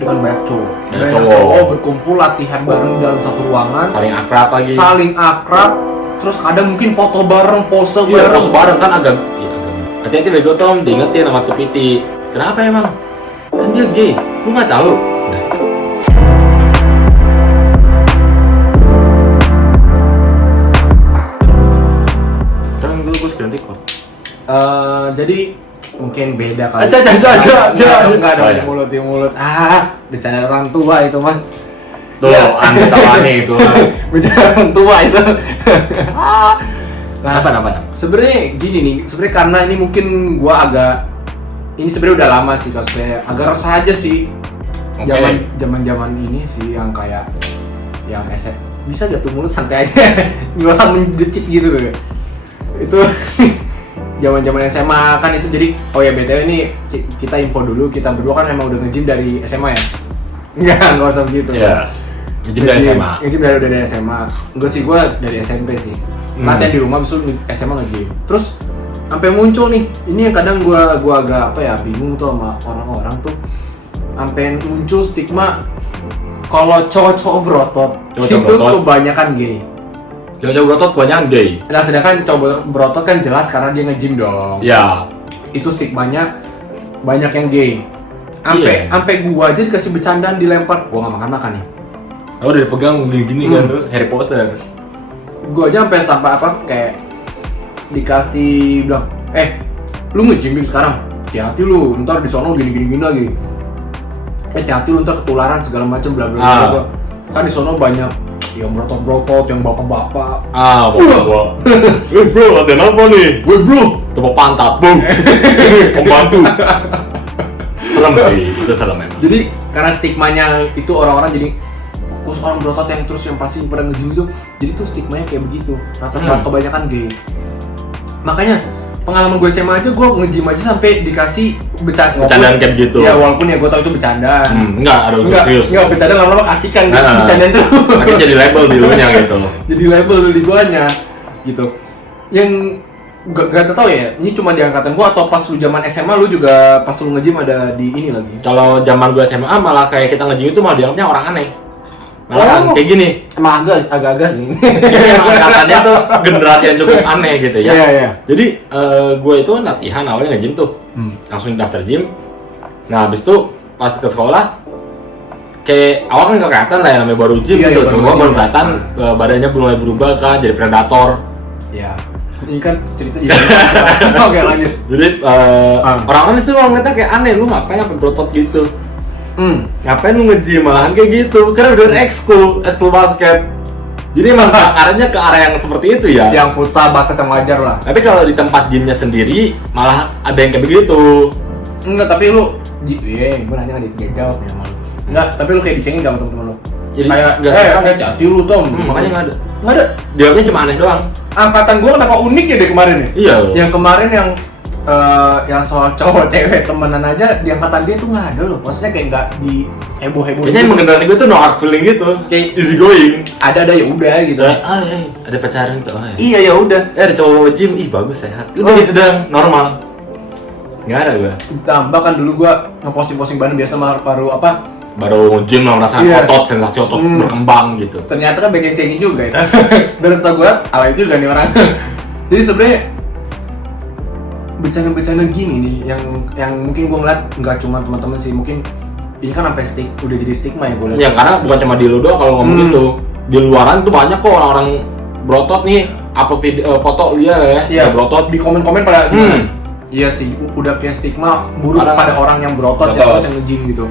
dengan banyak cowok. Banyak Banyak cowok. cowok berkumpul latihan bareng dalam satu ruangan, Saling akrab lagi. saling akrab, terus kadang mungkin foto bareng, pose Iya, bareng. pos bareng kan agak. Iya, agak. Hati-hati bego Tom, diingetin sama tuh Piti. Kenapa emang? Kan dia gay. Lu nggak tahu? Udah. Kan gue screen record. Jadi mungkin beda kali. Aja. Enggak ada Oh, di iya. mulut. Bercanda orang tua itu mah. Tuh, Ya. aneh tahu aneh itu. Bercanda orang tua itu. Nah, Apa? sebenarnya gini nih, sebenarnya karena ini mungkin gua agak ini sebenarnya udah lama sih kasusnya, agak resah aja sih. Oke. Zaman ini sih yang kayak yang bisa jatuh mulut santai aja, nggak usah mengecip gitu. Itu zaman SMA kan itu, jadi oh ya BTW ini kita info dulu, kita berdua kan emang udah nge-gym dari SMA ya? Nggak usah begitu. Iya. Nge-gym dari SMA. Nge-gym dari SMA. Enggak sih, gua dari SMP sih. Latihan di rumah, besok SMA nge-gym. Terus sampai muncul nih, ini yang kadang gua agak bingung tuh sama orang-orang tuh. Sampai muncul stigma kalau cowok-cowok berotot itu kebanyakan gay. Cowok berotot kebanyakan gay. Nah, sedangkan cowok berotot kan jelas karena dia nge-gym dong. Ya. Itu stigmanya banyak yang gay. Sampai gua aja dikasih bercandaan, dilempar. Gua nggak makan nih. Oh, udah dipegang gini kan tuh Harry Potter. Gua aja sampai apa kayak dikasih bilang, lu nge-gym sekarang, hati-hati lu, ntar di sono gini lagi. Hati-hati lu ntar ketularan segala macam bla bla bla. Kan di sono banyak yang berotot, yang bapak-bapak. Bapak. Bro, latihan apa nih? Woi bro, tepuk pantat, bro. Pembantu. Serem sih, itu serem emang. Jadi karena stigmanya itu orang-orang jadi khusus orang berotot yang terus yang pasti pada nge-gym itu, jadi tuh stigmanya kayak begitu. Rata-rata kebanyakan gay. Makanya pengalaman gue SMA aja, gue nge-gym aja sampai dikasih Bercandaan kayak gitu. Ya walaupun ya gue tau itu bercandaan. Enggak, ada unsur serius. Enggak, bercanda lama-lama kasihkan bercandaan terus. Makanya jadi label di lunya gitu. Jadi label di guanya gitu. Yang gak tau ya, ini cuma di angkatan gua atau pas lu zaman SMA lu juga pas lu nge-gym ada di ini lagi. Kalau zaman gue SMA malah kayak kita nge-gym itu malah dianggapnya orang aneh. Malah kayak gini. Emang agak-agak nih. Emang angkatannya tuh generasi yang cukup aneh gitu ya. Iya. Jadi gue itu latihan awalnya nge-gym tuh. Langsung daftar gym. Nah, habis itu pas ke sekolah kayak awal kan nggak kelihatan lah ya, namanya baru gym gitu. Cuma baru kelihatan badannya mulai berubah kan jadi predator. Iya. Ini kan cerita jadi. Oke, lanjut. Jadi orang-orang itu ngeliatnya kayak aneh, lu ngapain sampai berotot gitu? Ngapain lu nge-gym malahan kayak gitu? Karena udah ekskul basket. Jadi emang arahnya ke arah yang seperti itu ya. Yang futsal basket yang wajar lah. Tapi kalau di tempat gymnya sendiri malah ada yang kayak begitu. Enggak, tapi lu gue nanya nggak dijawab ya malu. Enggak, tapi lu kayak dicengin gak sama temen-temen lu? Jadi kayak hati lu Tom. Makanya nggak ada. Nggak ada. Dianggapnya cuma aneh doang. Angkatan gua kenapa unik ya deh kemarin nih? Iya loh. Yang kemarin yang soal cowok cewek temenan aja di angkatan dia tuh nggak ada loh. Maksudnya kayak nggak di heboh-heboh. Kayaknya emang generasi gue tuh no hard feeling gitu. Kayak easy going. ada ya udah gitu. Ada pacaran tuh. Iya ya udah. Ada cowok gym, bagus sehat. Udah gitu doang, normal. Nggak ada gue. Ditambah kan dulu gua ngeposting bareng biasa baru apa? Baru gym lah merasa otot, sensasi otot berkembang gitu. Ternyata kan bagian cengin juga itu. Dan setelah gua alay juga nih orang. Jadi sebenarnya bercanda-bercanda gini nih yang mungkin gua ngeliat nggak cuma teman-teman sih, mungkin ini kan sampai udah jadi stigma ya gua lihat. Ya karena bukan cuma di lu doang kalau ngomong gitu. Di luaran tuh banyak kok orang-orang berotot nih, apa video foto dia ya, Iya, berotot di komen-komen pada iya sih, udah kayak stigma buruk pada orang yang berotot ya, terus yang nge-gym gitu.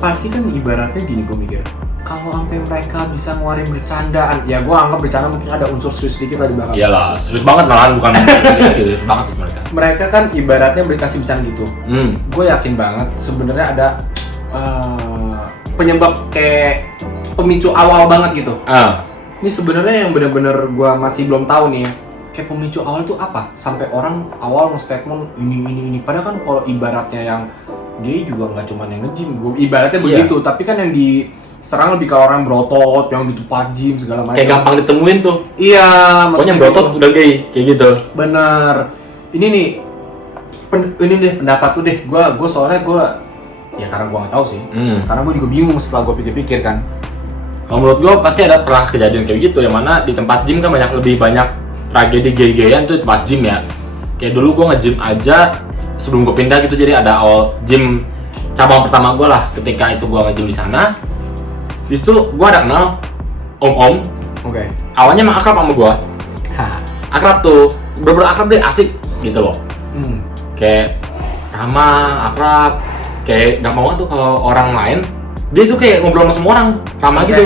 Pasti kan ibaratnya gini gue mikir, kalau sampai mereka bisa ngeluarin bercandaan, ya gue anggap bercanda mungkin ada unsur serius sedikit lah di belakang. Iyalah, serius banget malahan bukan serius banget itu mereka. Mereka kan ibaratnya dikasih bercanda gitu. Gue yakin banget sebenarnya ada penyebab kayak pemicu awal banget gitu. Ini sebenarnya yang benar-benar gue masih belum tahu nih. Kayak pemicu awal itu apa? Sampai orang awal nge-statement ini. Padahal kan kalau ibaratnya yang gay juga nggak cuma yang nge-gym, ibaratnya begitu. Tapi kan yang diserang lebih ke orang berotot, yang di tempat gym segala macam. Kayak gampang ditemuin tuh. Iya, pokoknya berotot udah gay, kayak gitu. Bener. Ini nih, ini deh pendapat tuh deh. Gue soalnya Ya karena gue nggak tahu sih. Karena gue juga bingung setelah gue pikir-pikir kan. Kalau menurut gue pasti ada pernah kejadian kayak gitu, yang mana di tempat gym kan lebih banyak tragedi gay-gayan tuh tempat gym ya. Kayak dulu gue nge-gym aja sebelum gue pindah gitu, jadi ada awal gym cabang pertama gue lah. Ketika itu gue nge-gym di sana, di situ gue ada kenal om-om. Oke. Awalnya emang akrab sama gue. Akrab tuh, bener-bener akrab deh, asik gitu loh. Kayak ramah, akrab, kayak gampang banget tuh kalau orang lain. Dia tuh kayak ngobrol sama semua orang, ramah gitu.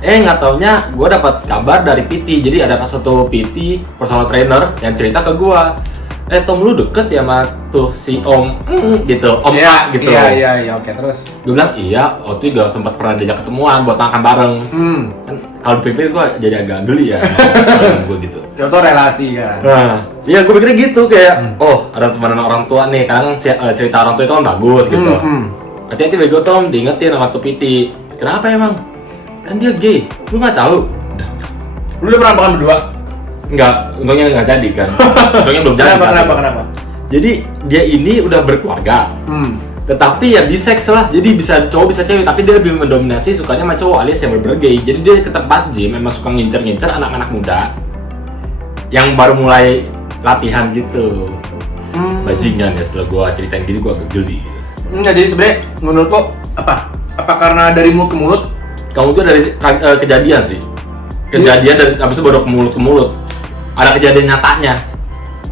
Nggak taunya gue dapat kabar dari PT. Jadi ada satu PT, personal trainer, yang cerita ke gue, Tom lu deket ya sama tuh si Om gitu, Om A gitu. Iya, oke, terus? Gue bilang iya, waktu itu juga sempat pernah diajak ketemuan buat makan bareng. Kan kalau dipikir gue jadi agak geli ya, gue gitu. Itu relasi kan? Nah, iya gue pikirnya gitu kayak, oh ada teman orang tua nih, kadang cerita orang tua itu kan bagus gitu. Hati-hati bego Tom, diingetin sama tuh PT. Kenapa emang? Kan dia gay, lu nggak tahu? Lu udah pernah makan berdua? Enggak, untungnya nggak jadi kan. Untungnya belum jadi. Kenapa? Jadi dia ini udah berkeluarga, tetapi ya bisex lah. Jadi bisa cowok bisa cewek, tapi dia lebih mendominasi sukanya sama cowok alias yang bener-bener gay. Jadi dia ke tempat gym memang suka ngincer-ngincer anak-anak muda yang baru mulai latihan gitu. Bajingan ya, setelah gua ceritain gini gua agak geli gitu. Enggak, jadi sebenarnya menurut lo apa? Apa karena dari mulut ke mulut? Kamu tuh dari kejadian sih. Kejadian dan habis itu baru ke mulut ke mulut. Ada kejadian nyatanya.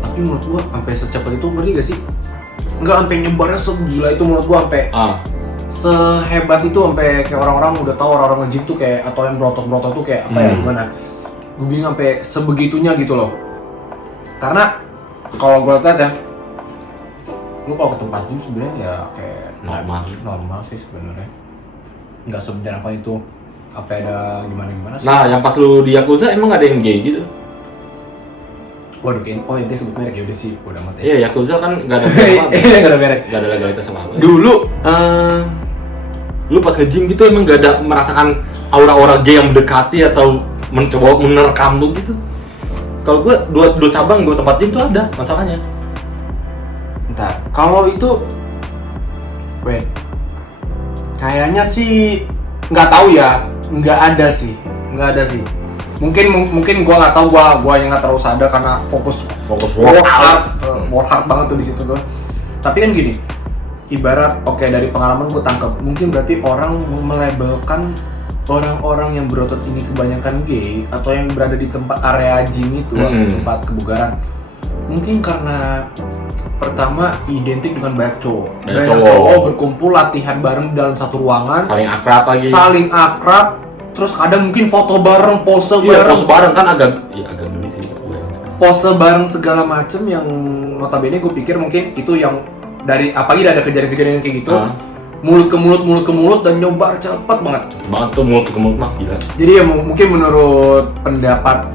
Tapi menurut gua sampai secepat itu, ngerti gak sih? Enggak sampai nyebarnya segila itu menurut gua, sampai sehebat itu, sampai kayak orang-orang udah tahu orang-orang nge-gym tuh kayak, atau yang berotot-berotot tuh kayak apa ya, gimana? Gue bingung sampai sebegitunya gitu loh. Karena kalau gue lihat ya, lu kalau ke tempat gym sebenarnya ya kayak normal sih sebenarnya. Nggak sebenarnya apa itu, apa ada gimana sih? Nah, yang pas lu di Yakuza emang ada yang gay gitu? Waduh, kayak ini sebut merek ya udah sih, udah mati. Iya, Yakuza kan nggak ada nggak ada merek, nggak ada legalitas sama apa. Dulu, lu pas nge-gym gitu emang nggak ada merasakan aura-aura gay yang mendekati atau mencoba menerkam lu gitu? Kalau gue dua cabang gue tempat gym tuh ada masalahnya. Bentar, kalau itu, kayaknya sih nggak tahu ya, nggak ada sih. Mungkin gua nggak tahu, gua yang nggak terlalu sadar karena fokus work hard banget tuh di situ tuh. Tapi kan gini, ibarat dari pengalaman gue tangkap, mungkin berarti orang melabelkan orang-orang yang berotot ini kebanyakan gay atau yang berada di tempat area gym itu atau tempat kebugaran, mungkin karena pertama identik dengan banyak cowok. Banyak cowok berkumpul latihan bareng dalam satu ruangan, saling akrab, terus kadang mungkin foto bareng, pose bareng kan agak geli sih. Pose bareng segala macem yang notabene gue pikir mungkin itu yang dari apalagi ada kejadian-kejadian kayak gitu. Mulut ke mulut dan nyobar cepat banget tuh mulut ke mulut mah gila. Jadi ya mungkin menurut pendapat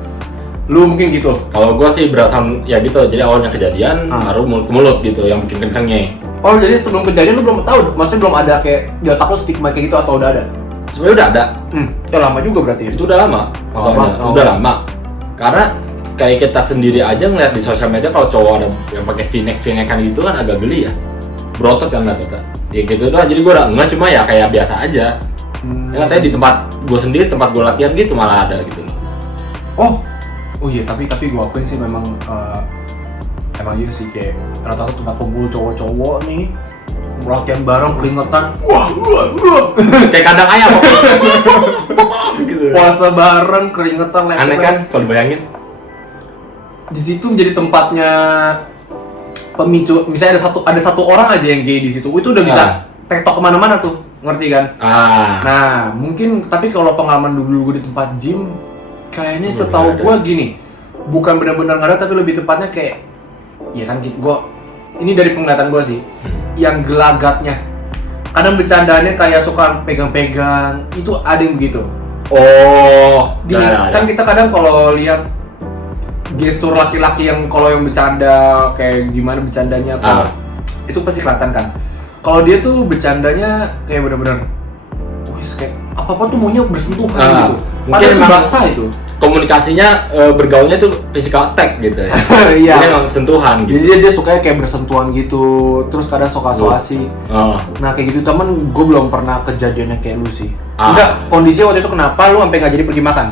lu mungkin gitu. Kalau gua sih berasal ya gitu, jadi awalnya kejadian baru mulut ke mulut gitu yang bikin kencengnya. Oh, jadi sebelum kejadian lu belum tahu, maksudnya belum ada kayak di otak lu stigma kayak gitu atau udah ada? Sebenarnya udah ada. Ya lama juga berarti ya? Itu udah lama masalahnya, udah lama. Karena kayak kita sendiri aja ngeliat di sosial media kalau cowok ada yang pakai v-neck-v-neckan gitu kan agak geli ya. Berotot kan kita. Ya gitu doang, jadi gue udah enggak, cuma ya kayak biasa aja. Ya katanya di tempat gue sendiri, tempat gue latihan gitu malah ada gitu. Oh iya, tapi gue akuin sih memang emang iya sih, kayak rata-rata tempat kumpul cowok-cowok nih latihan bareng, keringetan, wah kayak kandang ayam gitu. Puasa bareng, keringetan, aneh kan kalau bayangin. Di situ menjadi tempatnya pemicu, misalnya ada satu orang aja yang gay di situ, itu udah bisa tektok kemana-mana tuh, ngerti kan? Nah, mungkin tapi kalau pengalaman dulu gue di tempat gym, kayaknya setahu gue gini, bukan benar-benar nggak ada, tapi lebih tepatnya kayak, ya kan gitu, ini dari penglihatan gue sih, yang gelagatnya, kadang bercandanya kayak suka pegang-pegang, itu ada yang begitu. Kan kita kadang kalau lihat gestur laki-laki yang kalau yang bercanda kayak gimana bercandanya tuh, itu pasti kelihatan kan. Kalau dia tuh bercandanya kayak bener-bener, kayak apa-apa tuh maunya bersentuhan gitu. Mungkin Padahal itu emang bahasa itu. komunikasinya bergaulnya tuh physical attack gitu ya. Iya. Jadi emang sentuhan gitu. Jadi dia sukanya kayak bersentuhan gitu, terus kadang soka-soasi. Nah kayak gitu temen, gue belum pernah kejadiannya kayak lu sih. Enggak, kondisinya waktu itu kenapa lu sampai nggak jadi pergi makan?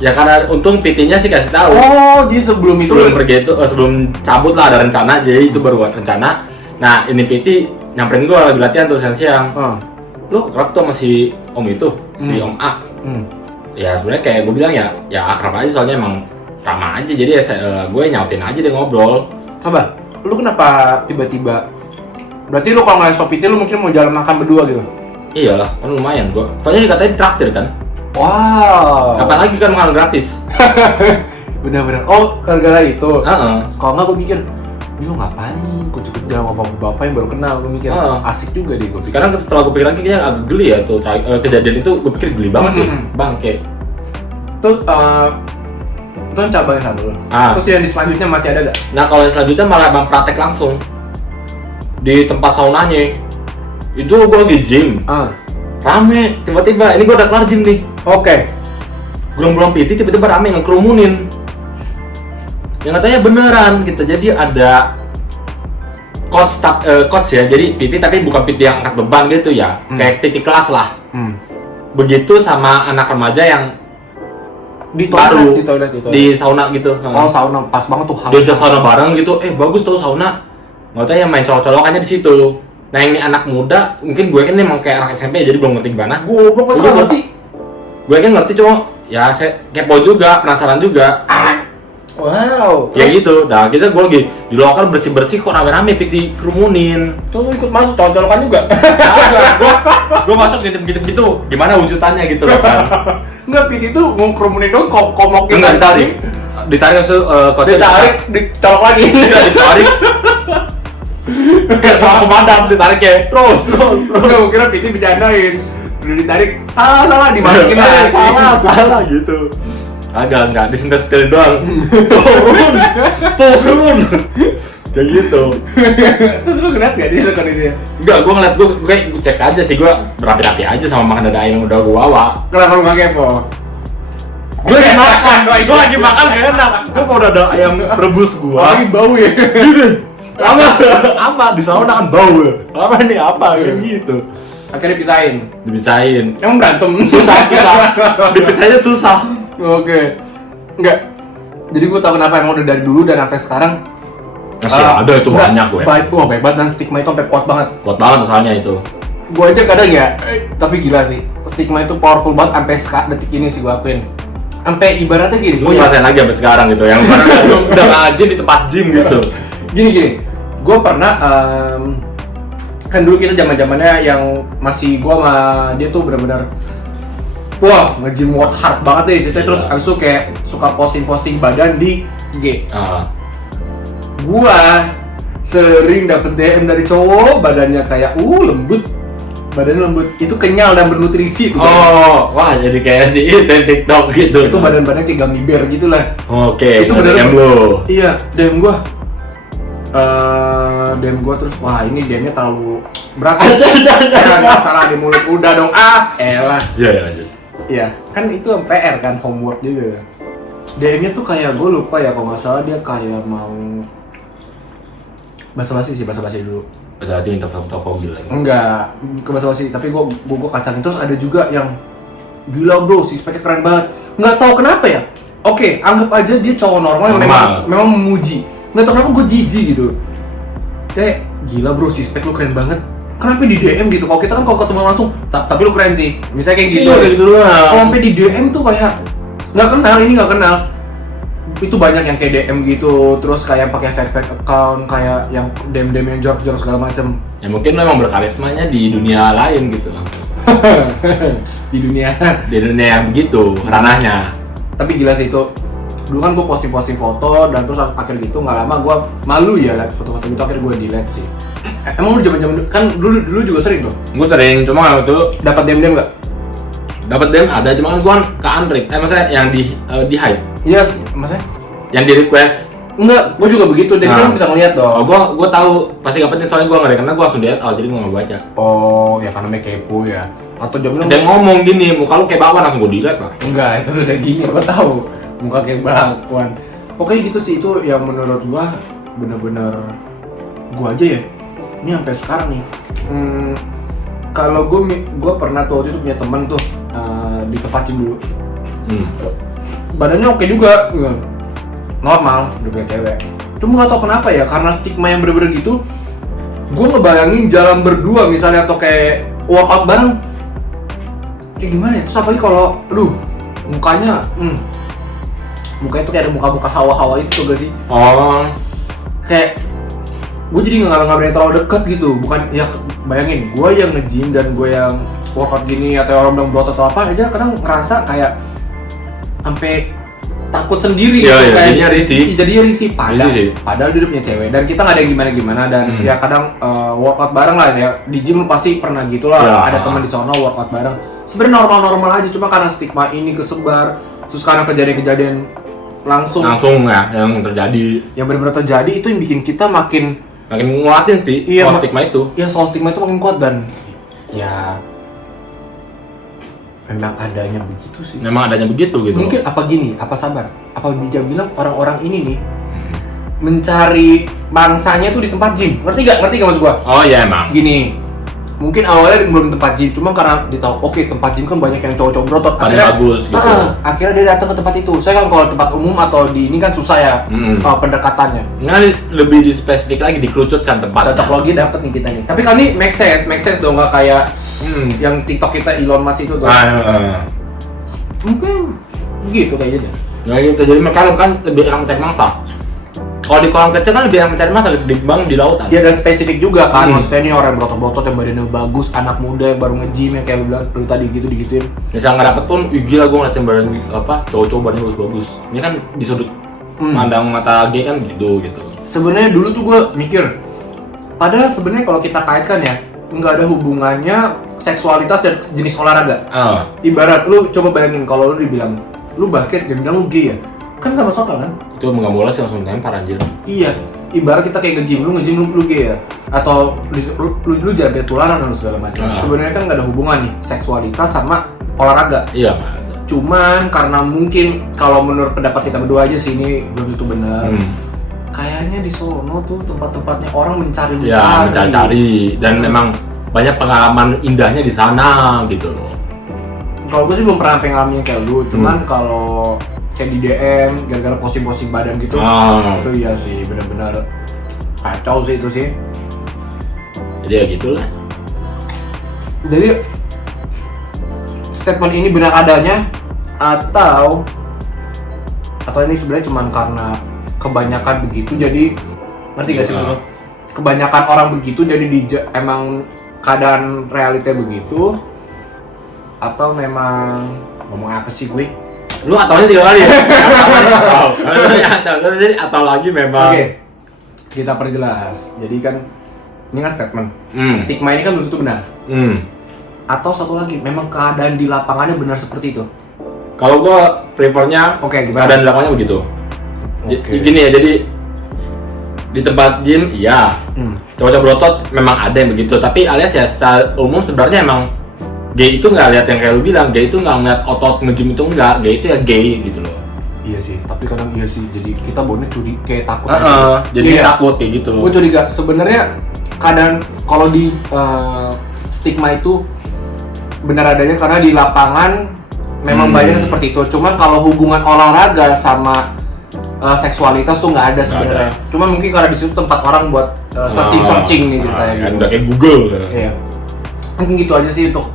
Ya karena untung PT-nya sih kasih tahu. Oh, jadi sebelum itu Sebelum pergi itu, sebelum cabut lah ada rencana, jadi itu baru rencana. Nah ini PT nyamperin gua lagi latihan tuh siang-siang. Lu akrab tuh sama si Om itu, si Om A. Ya sebenarnya kayak gue bilang ya akrab aja soalnya emang ramah aja, jadi ya gue nyautin aja deh ngobrol. Sabar, lu kenapa tiba-tiba? Berarti lu kalau nggak stop PT lu mungkin mau jalan makan berdua gitu? Iyalah, kan lumayan gua. Soalnya dikatain traktir kan. Wow. Kapan lagi kan makan gratis? Bener-bener. Oh, gara-gara itu. Heeh. Kalau nggak gue mikir, ini lu ngapain? Kucuk jalan sama bapak yang baru kenal. Gue mikir, asik juga deh gue. Sekarang setelah gue pikir lagi kayaknya agak geli ya tuh kejadian itu, gue pikir geli banget tuh. Bangke. Tuh, itu kan cabangnya satu. Terus yang di selanjutnya masih ada gak? Nah kalau yang selanjutnya malah bang praktek langsung di tempat saunanya. Itu gue lagi gym. Rame, tiba-tiba ini gue udah kelar gym nih. Oke. Belum PT tiba-tiba rame ngekerumunin. Yang katanya beneran gitu. Jadi ada coach ya. Jadi PT tapi bukan PT yang angkat beban gitu ya. Kayak PT kelas lah. Begitu sama anak remaja yang di toilet di sauna gitu. Oh, sauna pas banget tuh. Diajak sauna bareng gitu. Bagus tuh sauna. Nggak tahu yang main colok-colokannya di situ. Nah ini anak muda, mungkin gue kan emang kayak anak SMP jadi belum ngerti gimana. Gue belum ngerti. Gue kan ngerti cuma ya saya kepo juga, penasaran juga. Wow. Ya gitu. Nah kita gue lagi di lokal bersih-bersih kok rame-rame PT kerumunin. Tuh lu ikut masuk colok-colokan juga. Gue masuk gitu-gitu gitu. Gimana wujudannya gitu loh kan. Enggak, PT itu mau kerumunin dong, komokin. Enggak ditarik. Ditarik dicolok lagi. Ditarik. Kayak sama pemadam ditariknya terus. Enggak, gue kira PT bercandain. Udah ditarik, salah dimasukin lagi. Salah gitu. Enggak, disentil-sentil doang. Turun. Kayak gitu. Terus lu ngeliat gak dia kondisinya? Enggak, gue ngeliat, gue cek aja sih, gue berapi-api aja sama makan dada ayam yang udah gue bawa. Kenapa lu gak kepo? Gue lagi makan gak enak. Gue kalau dada ayam rebus gue lagi bau ya? Apa? Di sauna kan bau ya? Apa? Kayak gitu. Akhirnya dipisahin. Emang berantem? Susah. Dipisahnya susah. Oke. Enggak. Jadi gue tau kenapa emang udah dari dulu dan sampai sekarang masih ada itu banyak gue. Wah, baik banget, dan stigma itu sampai kuat banget. Kuat banget soalnya itu. Gue aja kadang ya, tapi gila sih. Stigma itu powerful banget sampai detik ini sih gue akuin. Sampai ibaratnya gini. Lu ngerasain lagi sampai sekarang gitu. Yang udah ngajin di tempat gym gitu. Gini. Gue pernah kan dulu kita zaman-zamannya yang masih gue sama dia tuh benar-benar wah, nge-gym work hard banget deh. Terus abis itu kayak suka posting badan di IG. Gua sering dapet DM dari cowok badannya kayak lembut. Badannya lembut. Itu kenyal dan bernutrisi itu. Wah, jadi kayak si TikTok gitu. Itu badan-badannya kayak gummy bear gitu lah. Oke, itu bener-bener lo. Iya, DM gua terus wah ini DM-nya terlalu berat. Nggak salah di mulut udah dong. Elah. Iya, lanjut. Iya, kan itu PR kan, homework juga. DM-nya tuh kayak gue lupa ya, kalau nggak salah dia kayak mau basa-basi dulu. Basa-basi minta foto gila. Enggak, ke basa-basi, tapi gue kacangin. Terus ada juga yang gila bro, si speknya keren banget. Nggak tahu kenapa ya. Oke, anggap aja dia cowok normal. Memang memuji. Nggak tahu kenapa gue jijik gitu. Kayak gila bro, si spek lu keren banget. Kenapa di DM gitu? Kalau kita kan kalau ketemu langsung, tapi lu keren sih. Misalnya kayak gitu. Iya, kayak gitu doang. Kalau sampai di DM tuh kayak nggak kenal. Itu banyak yang kayak DM gitu, terus kayak pakai fake account, kayak yang DM yang jorok segala macem. Ya mungkin lo emang berkarismanya di dunia lain gitu loh. Di dunia yang begitu ranahnya. Tapi gila sih itu. Dulu kan gue posting foto dan terus akhirnya gitu nggak lama gue malu ya liat foto-foto gitu, akhirnya gue delete sih. Emang lu zaman kan dulu juga sering tuh? Gue sering, cuma kalau itu dapat DM nggak? Dapat DM ada, cuma kan gue ke Android. Maksudnya yang di hide. Iya, maksudnya? Yang di request. Enggak, gue juga begitu, jadi kan bisa ngeliat dong. Oh, gue tahu pasti gak penting soalnya gue nggak ada karena gue langsung lihat, jadi gue nggak baca. Oh, ya karena kepo ya. Atau jam Ada yang ngomong gini, muka lu kayak bakwan langsung gue dilihat lah. Enggak, itu udah gini, gue tahu. Muka kayak bakwan. Pokoknya gitu sih, itu yang menurut gue bener-bener gue aja ya. Ini sampai sekarang nih. Kalau gue pernah tuh waktu itu punya temen tuh di tempat gym dulu. Badannya oke juga. Normal, udah punya cewek. Cuma gak tau kenapa ya, karena stigma yang bener-bener gitu, gue ngebayangin jalan berdua misalnya atau kayak workout bareng, kayak gimana ya? Terus apalagi kalau, mukanya tuh kayak ada muka-muka hawa-hawa itu tuh gak sih? Oh. Kayak gue jadi nggak berani terlalu dekat gitu. Bukan ya, bayangin gue yang nge-gym dan gue yang workout gini atau orang bilang berotot atau apa aja, kadang ngerasa kayak sampai takut sendiri gitu, kayak jadinya risih. Jadinya risih padahal dia udah punya cewek dan kita nggak ada yang gimana-gimana dan ya kadang workout bareng lah ya di gym lu pasti pernah gitu lah ada teman di sono workout bareng. Sebenarnya normal-normal aja, cuma karena stigma ini kesebar, terus karena kejadian-kejadian langsung ya yang terjadi, yang benar-benar terjadi, itu yang bikin kita makin nguatin sih soal stigma itu. Iya, soal stigma itu makin kuat dan ya memang adanya begitu sih. Memang adanya begitu gitu. Mungkin apa gini, apa sabar? Apa bisa bilang orang-orang ini nih mencari bangsanya tuh di tempat gym? Ngerti gak maksud gua? Oh iya emang. Gini, mungkin awalnya belum tempat gym, cuma karena ditahu tempat gym kan banyak yang cowok-cowok berotot. Akhirnya bagus gitu. Akhirnya dia datang ke tempat itu. Saya kan kalau tempat umum atau di ini kan susah ya pendekatannya. Nggak lebih dispesifik lagi, dikerucutkan tempatnya. Cocok logi dapat nih kita nih. Tapi kali ini make sense dong, nggak kayak yang TikTok kita Elon Musk itu tuh. Mungkin begitu kayaknya deh. Nah gitu, jadi kalau kan lebih enak mencari mangsa. Kalau di kolam kecil kan lebih enak mencari mangsa dibanding di lautan. Iya, dan spesifik juga kan, maksudnya ini orang berotot-berotot yang badannya bagus, anak muda yang baru nge-gym yang kayak lu tadi digituin. Misal nggak dapet pun, gila gue ngeliatin badan cowok-cowok badannya bagus-bagus. Ini kan di sudut pandang mata gay kan gitu. Sebenarnya dulu tuh gue mikir, padahal sebenarnya kalau kita kaitkan ya, nggak ada hubungannya seksualitas dan jenis olahraga. Ibarat lu coba bayangin kalau lu dibilang lu basket, dia bilang lu gay ya, kan nggak masuk akal kan? Itu nggak bola sih langsung lempar anjir. Iya, ibarat kita kayak nge-gym lu gay ya, atau lu jaga tularan dan segala macam. Sebenarnya kan nggak ada hubungan nih seksualitas sama olahraga. Iya. Cuman karena mungkin kalau menurut pendapat kita berdua aja sih, ini belum tentu benar. Kayaknya di sono tuh tempat-tempatnya orang mencari dan memang banyak pengalaman indahnya di sana gitu loh. Kalau gue sih belum pernah ngalamin kayak lu, cuman kalau kayak di DM gara-gara posting-posting badan gitu, itu iya sih benar-benar kacau sih itu sih. Jadi ya gitulah. Jadi statement ini benar adanya atau ini sebenarnya cuma karena kebanyakan begitu jadi, ngerti gak sih lu? Kebanyakan orang begitu jadi emang keadaan realita begitu, atau memang ngomong apa sih gue? Lu ataunya 3 kali ya? Atau lagi memang. Oke, kita perjelas. Jadi kan ini kan statement. Stigma ini kan belum tentu benar. Atau satu lagi, memang keadaan di lapangannya benar seperti itu. Kalau gua prefernya gimana? Keadaan di lapangannya begitu. Gini ya, jadi di tempat gym iya. Cowok-cowok berotot memang ada yang begitu, tapi alias ya secara umum sebenarnya emang gay itu nggak lihat yang kayak lu bilang, gay itu nggak ngeliat otot nge-gym itu enggak, gay itu ya gay gitu loh. Iya sih, tapi kadang iya sih, jadi kita bonek kayak takut. Jadi takut kayak gitu. Gue curiga sebenarnya keadaan kalau di stigma itu benar adanya karena di lapangan memang banyak seperti itu. Cuman kalau hubungan olahraga sama seksualitas tuh nggak ada sebenarnya. Cuma mungkin karena di situ tempat orang buat searching nih ceritanya gitu. Udah kayak Google. Iya. Mungkin gitu aja sih untuk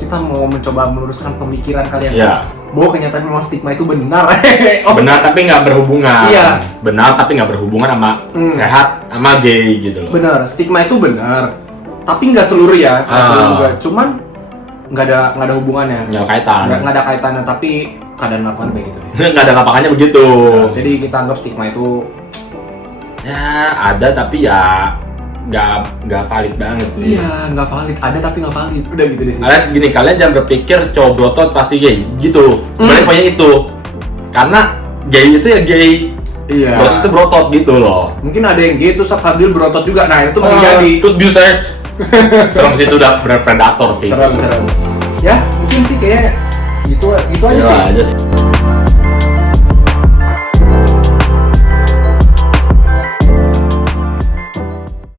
kita mau mencoba meluruskan pemikiran kalian. Iya. Bahwa kenyataan memang stigma itu benar. Benar tapi nggak berhubungan. Iya. Benar tapi nggak berhubungan sama sehat sama gay gitu loh. Benar, stigma itu benar. Tapi nggak seluruh ya, nggak seluruh juga. Cuman nggak ada hubungannya. Nggak ada kaitan. Nggak ada kaitannya, tapi keadaan lapangan kayak gitu. Nggak ada lapangannya begitu. Nah, jadi kita anggap stigma itu ya ada tapi ya nggak valid banget sih. Iya, nggak valid. Ada tapi nggak valid. Udah gitu di sini. Alias gini, kalian jangan berpikir cowok berotot pasti gay gitu. Sebenarnya pokoknya itu. Karena gay itu ya gay Iya. Berotot itu berotot gitu loh. Mungkin ada yang gitu sambil berotot juga. Nah, itu mungkin jadi. Terus biusnya serem sih, itu udah benar predator sih. Serem. Ya, mungkin sih kayak gitu aja Iya sih. aja sih.